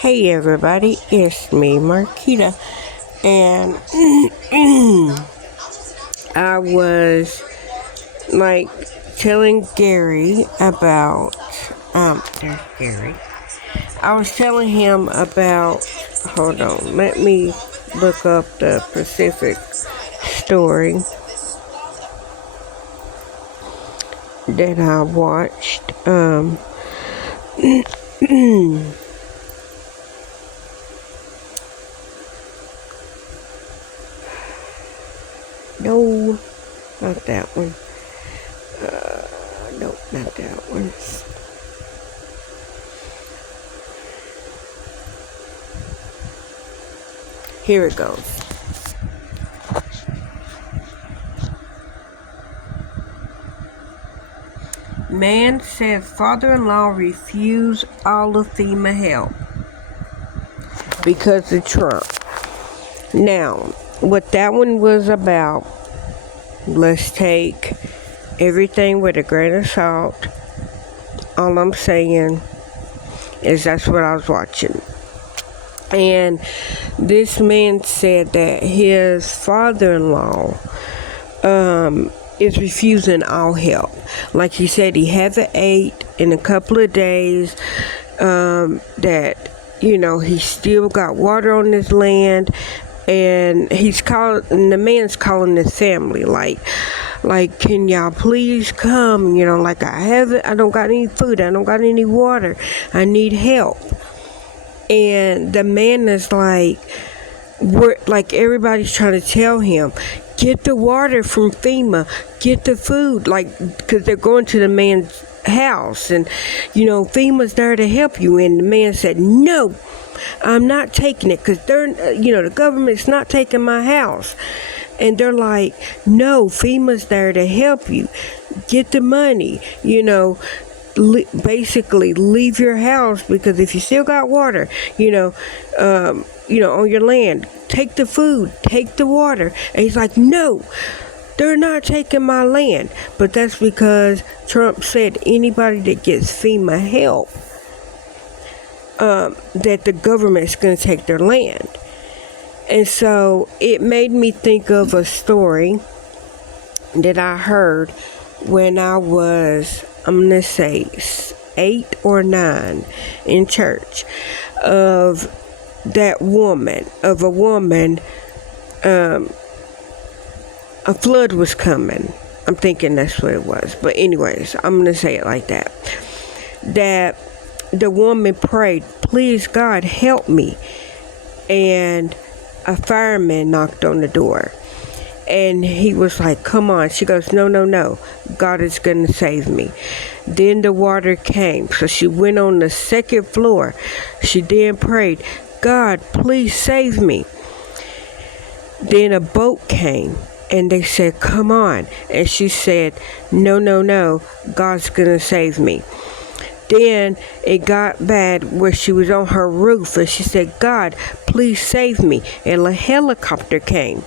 Hey everybody, it's me, Marquita, and I was like telling Gary about, there's Gary. I was telling him about, hold on, let me look up the Pacific story that I watched. No, not that one. Nope, not that one. Here it goes. Man said father-in-law refused all of FEMA help because of Trump. Now, what that one was about, let's take everything with a grain of salt. All I'm saying is that's what I was watching. And this man said that his father-in-law is refusing all help. Like he said, he hasn't ate in a couple of days, that, he's still got water on his land, and the man's calling his family, like, can y'all please come? I don't got any food, I don't got any water, I need help. And the man is like everybody's trying to tell him, get the water from FEMA, get the food, because they're going to the man's house, and FEMA's there to help you. And the man said, no, I'm not taking it, because the government's not taking my house. And they're like, no, FEMA's there to help you, get the money, basically leave your house, because if you still got water, on your land, take the food, take the water. And he's like, no, they're not taking my land. But that's because Trump said anybody that gets FEMA help, that the government's going to take their land. And so it made me think of a story that I heard when I was, I'm going to say 8 or 9 in church, of a woman, a flood was coming. I'm thinking that's what it was. But anyways, I'm going to say it like that. That the woman prayed, please God, help me. And a fireman knocked on the door. And he was like, come on. She goes, no. God is going to save me. Then the water came. So she went on the second floor. She then prayed, God, please save me. Then a boat came. And they said, come on. And she said, no. God's going to save me. Then it got bad where she was on her roof, and she said, God, please save me. And a helicopter came,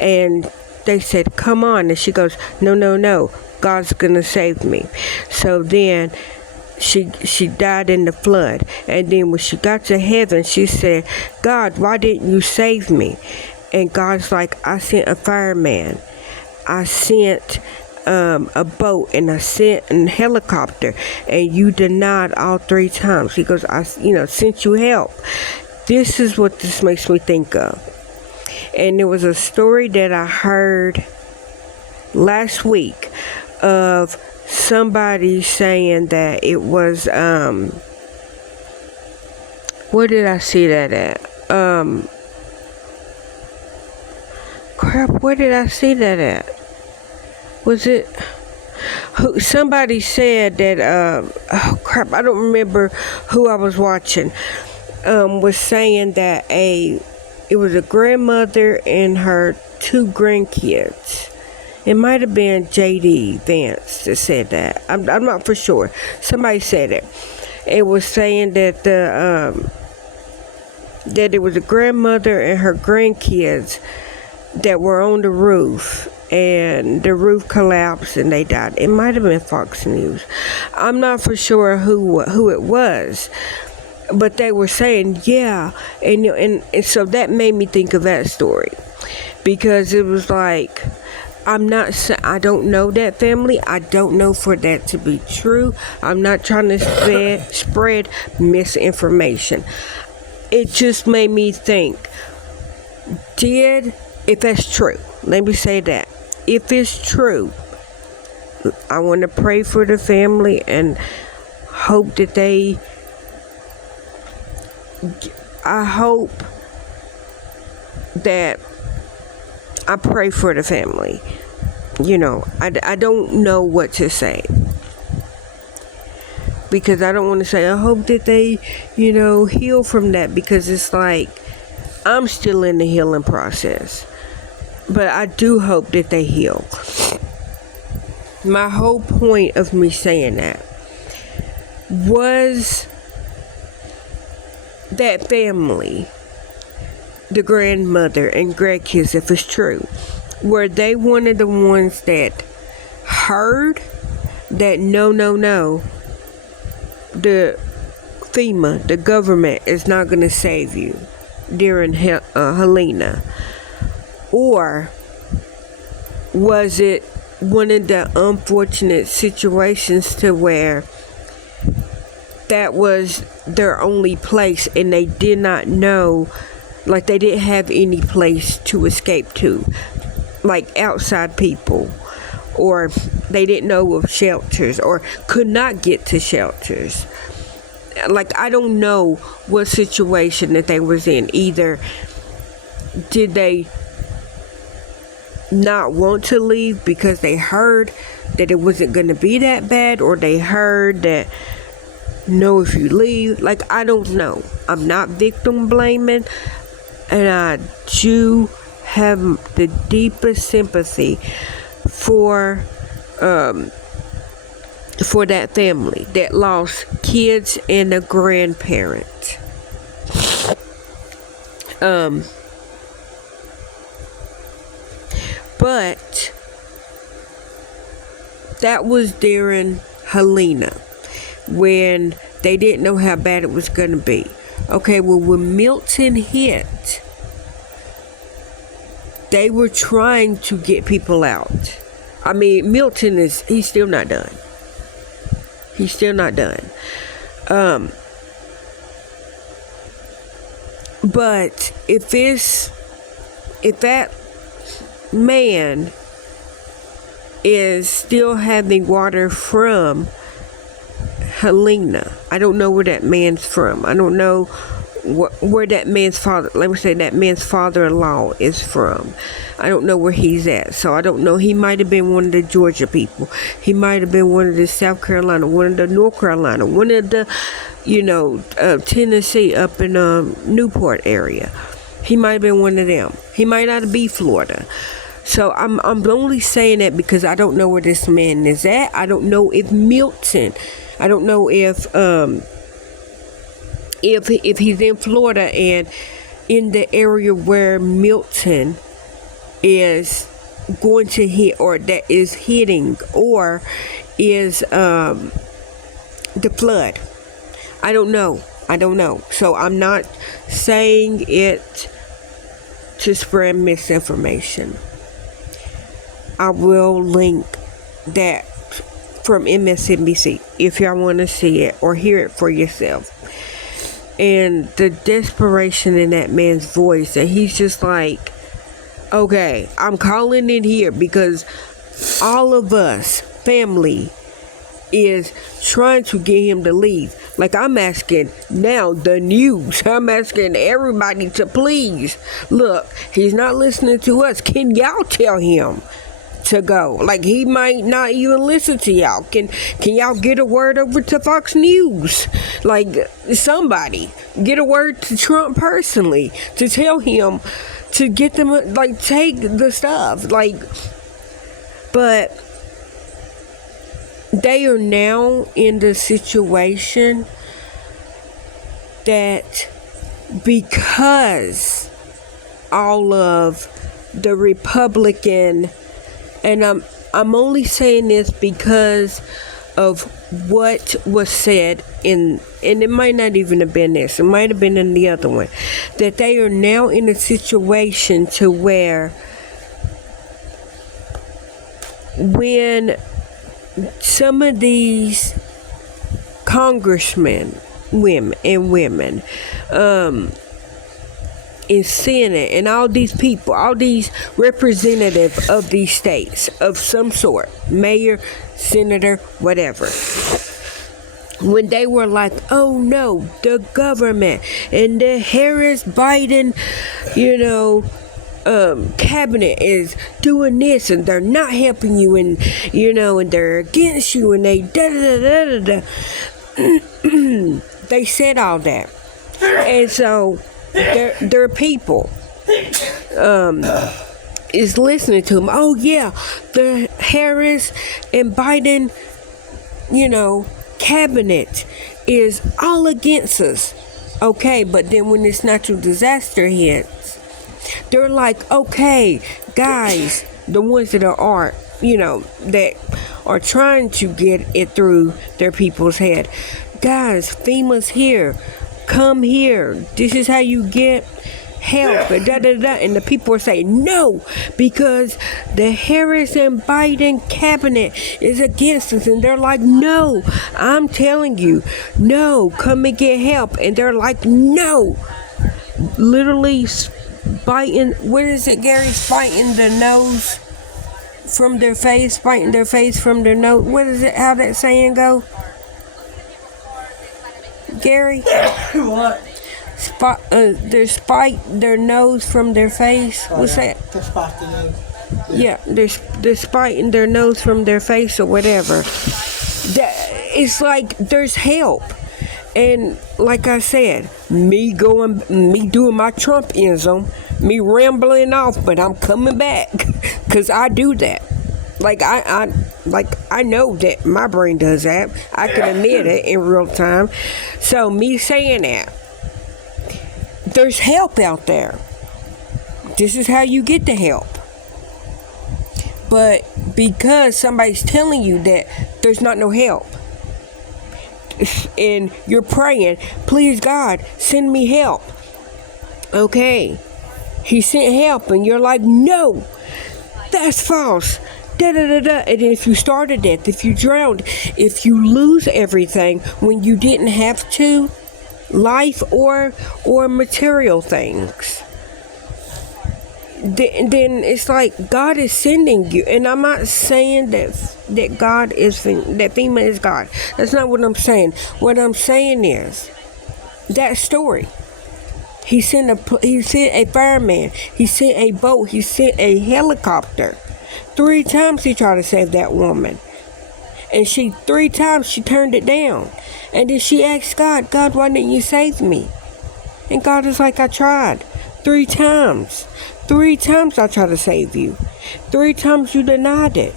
and they said, come on. And she goes, no, God's going to save me. So then she died in the flood. And then when she got to heaven, she said, God, why didn't you save me? And God's like, I sent a fireman. I sent a boat, and I sent a helicopter, and you denied all 3 times. He goes, I sent you help. This is what this makes me think of. And there was a story that I heard last week of somebody saying that it was, where did I see that at? Where did I see that at? Was it somebody said that I don't remember who I was watching, was saying that it was a grandmother and her 2 grandkids. It might have been J.D. Vance that said that. I'm not for sure. Somebody said it. It was saying that that it was a grandmother and her grandkids that were on the roof, and the roof collapsed and they died. It might have been Fox News. I'm not for sure who it was, but they were saying, yeah, and so that made me think of that story, because it was like, I don't know that family. I don't know for that to be true. I'm not trying to spread misinformation. It just made me think, if that's true, let me say that, if it's true, I want to pray for the family and hope that I hope that I pray for the family. I don't know what to say, because I don't want to say I hope that they, heal from that, because it's like I'm still in the healing process. But I do hope that they heal. My whole point of me saying that was that family, the grandmother and grandkids, if it's true, were they one of the ones that heard that no, the FEMA, the government, is not going to save you during Helena? Or was it one of the unfortunate situations to where that was their only place and they did not know, like they didn't have any place to escape to, like outside people, or they didn't know of shelters or could not get to shelters? Like, I don't know what situation that they was in. Either did they not want to leave because they heard that it wasn't going to be that bad, or they heard that, no, if you leave, like, I don't know. I'm not victim blaming, and I do have the deepest sympathy for that family that lost kids and a grandparent. But that was during Helena, when they didn't know how bad it was going to be. Okay, well, when Milton hit, they were trying to get people out. I mean, Milton he's still not done. He's still not done. But if that man is still having water from Helena, I don't know where that man's from. I don't know where that man's father, let me say that man's father-in-law is from. I don't know where he's at. So I don't know. He might have been one of the Georgia people. He might have been one of the South Carolina, one of the North Carolina, one of the, Tennessee up in Newport area. He might have been one of them. He might not be Florida. So I'm only saying that because I don't know where this man is at. I don't know if Milton, I don't know if he's in Florida and in the area where Milton is going to hit, or that is hitting, or is the flood. I don't know. So I'm not saying it to spread misinformation. I will link that from MSNBC if y'all want to see it or hear it for yourself. And the desperation in that man's voice, and he's just like, okay, I'm calling it here because all of us, family, is trying to get him to leave. Like, I'm asking now the news, I'm asking everybody to please look, he's not listening to us. Can y'all tell him to go? Like, he might not even listen to y'all. Can y'all get a word over to Fox News? Like, somebody get a word to Trump personally to tell him to get them, like, take the stuff. Like, but they are now in the situation that because all of the Republican, and I'm only saying this because of what was said and it might not even have been this, it might have been in the other one, that they are now in a situation to where when some of these congressmen, women, in Senate and all these people, all these representatives of these states of some sort, mayor, senator, whatever, when they were like, oh no, the government and the Harris-Biden, cabinet is doing this and they're not helping you and, and they're against you and they da-da-da-da-da-da. They said all that. And so their people is listening to them. Oh yeah, the Harris and Biden, cabinet is all against us. Okay, but then when this natural disaster hits, they're like, okay, guys, the ones that are that are trying to get it through their people's head. Guys, FEMA's here. Come here. This is how you get help. And And the people are saying no, because the Harris and Biden cabinet is against us. And they're like, no, I'm telling you, no, come and get help. And they're like, no. Literally biting, what is it, Gary? Biting the nose from their face, biting their face from their nose. What is it? How that saying go? Gary? What? They spite their nose from their face. What's that? They spite the nose. Yeah, they're spiting their nose from their face or whatever. It's like there's help. And like I said, me doing my Trumpism, me rambling off, but I'm coming back because I do that. Like I know that my brain does that. I can admit it in real time. So me saying that, there's help out there. This is how you get the help. But because somebody's telling you that there's not no help, and you're praying, please God, send me help. Okay, he sent help, and you're like, no, that's false. Da-da-da-da. And if you started that, if you drowned, if you lose everything when you didn't have to, life or material things, then it's like God is sending you. And I'm not saying that God is, that FEMA is God. That's not what I'm saying. What I'm saying is that story. He sent a fireman. He sent a boat. He sent a helicopter. 3 times he tried to save that woman. And 3 times she turned it down. And then she asked God, why didn't you save me? And God is like, I tried. 3 times. 3 times I tried to save you. 3 times you denied it.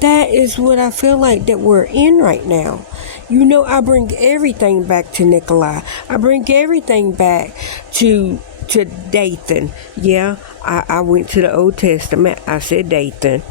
That is what I feel like that we're in right now. I bring everything back to Nikolai. I bring everything back to Dathan. Yeah, I went to the Old Testament. I said Dathan.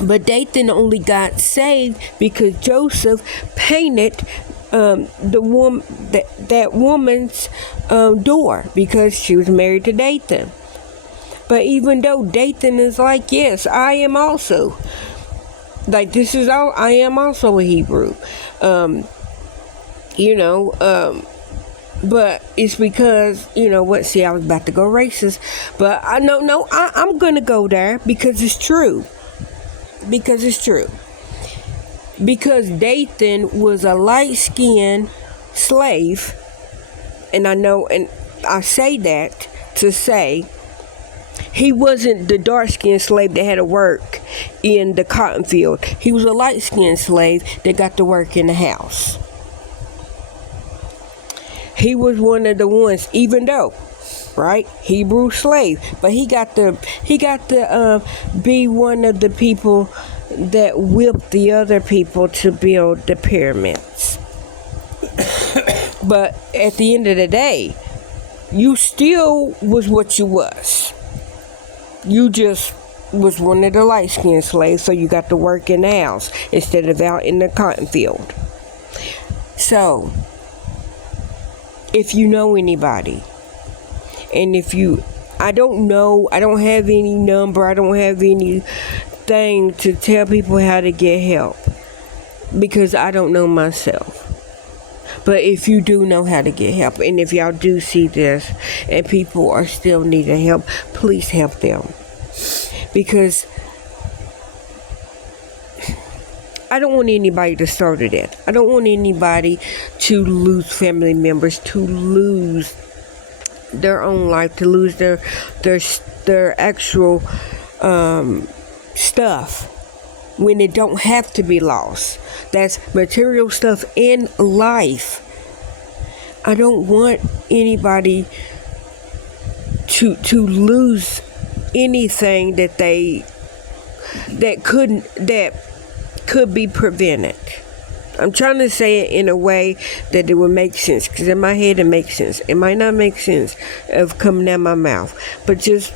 But Dathan only got saved because Joseph painted that woman's door because she was married to Dathan. But even though Dathan is like, yes, I am also. Like, this is all, I am also a Hebrew. But it's because, see, I was about to go racist. But I'm going to go there because it's true. Because Dathan was a light-skinned slave. And I know, and I say that to say, he wasn't the dark-skinned slave that had to work in the cotton field. He was a light-skinned slave that got to work in the house. He was one of the ones, even though, right, Hebrew slave, but he got to be one of the people that whipped the other people to build the pyramids. But at the end of the day, you still was what you was. You just was one of the light-skinned slaves, so you got to work in the house instead of out in the cotton field. So, if you know anybody, and I don't know, I don't have any number, I don't have anything to tell people how to get help, because I don't know myself. But if you do know how to get help, and if y'all do see this, and people are still needing help, please help them. Because I don't want anybody to start of that. I don't want anybody to lose family members, to lose their own life, to lose their actual stuff when it don't have to be lost. That's material stuff in life. I don't want anybody to lose anything that could be prevented. I'm trying to say it in a way that it would make sense, because in my head it makes sense. It might not make sense of coming out my mouth, but just,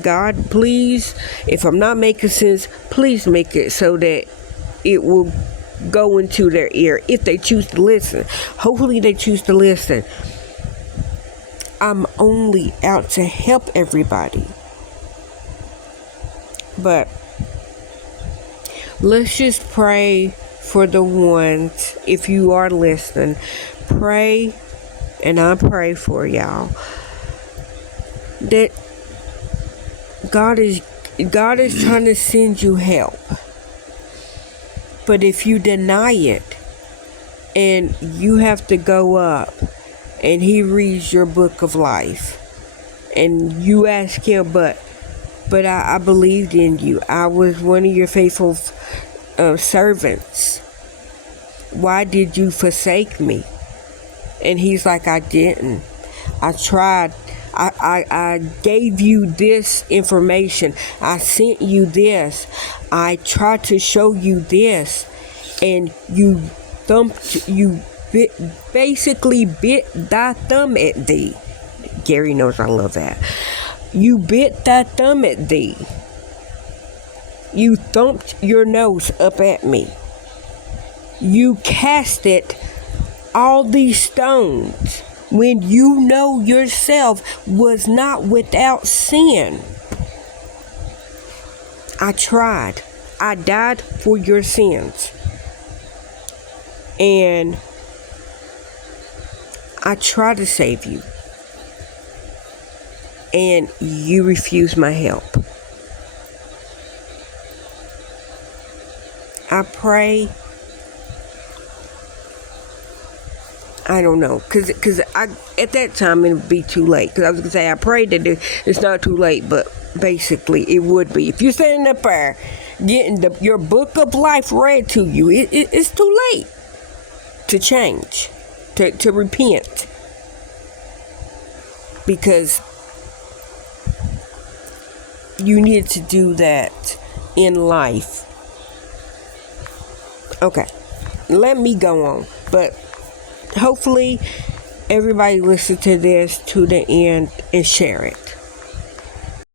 God, please, if I'm not making sense, please make it so that it will go into their ear if they choose to listen. Hopefully they choose to listen. I'm only out to help everybody. But let's just pray for the ones, if you are listening, pray, and I pray for y'all, that God is trying to send you help. But if you deny it, and you have to go up, and He reads your book of life, and you ask Him, but I believed in you. I was one of your faithful servants. Why did you forsake me? And He's like, I didn't. I tried. I gave you this information. I sent you this. I tried to show you this. And you basically bit thy thumb at thee. Gary knows I love that. You bit thy thumb at thee. You thumped your nose up at me. You casted all these stones when you know yourself was not without sin. I tried. I died for your sins. And I tried to save you. And you refused my help. I pray. I don't know, cause at that time it would be too late. Cause I was gonna say I prayed that it's not too late, but basically it would be. If you're standing up there getting your book of life read to you, it's too late to change, to repent, because you need to do that in life. Okay, let me go on, but hopefully everybody listen to this to the end and share it.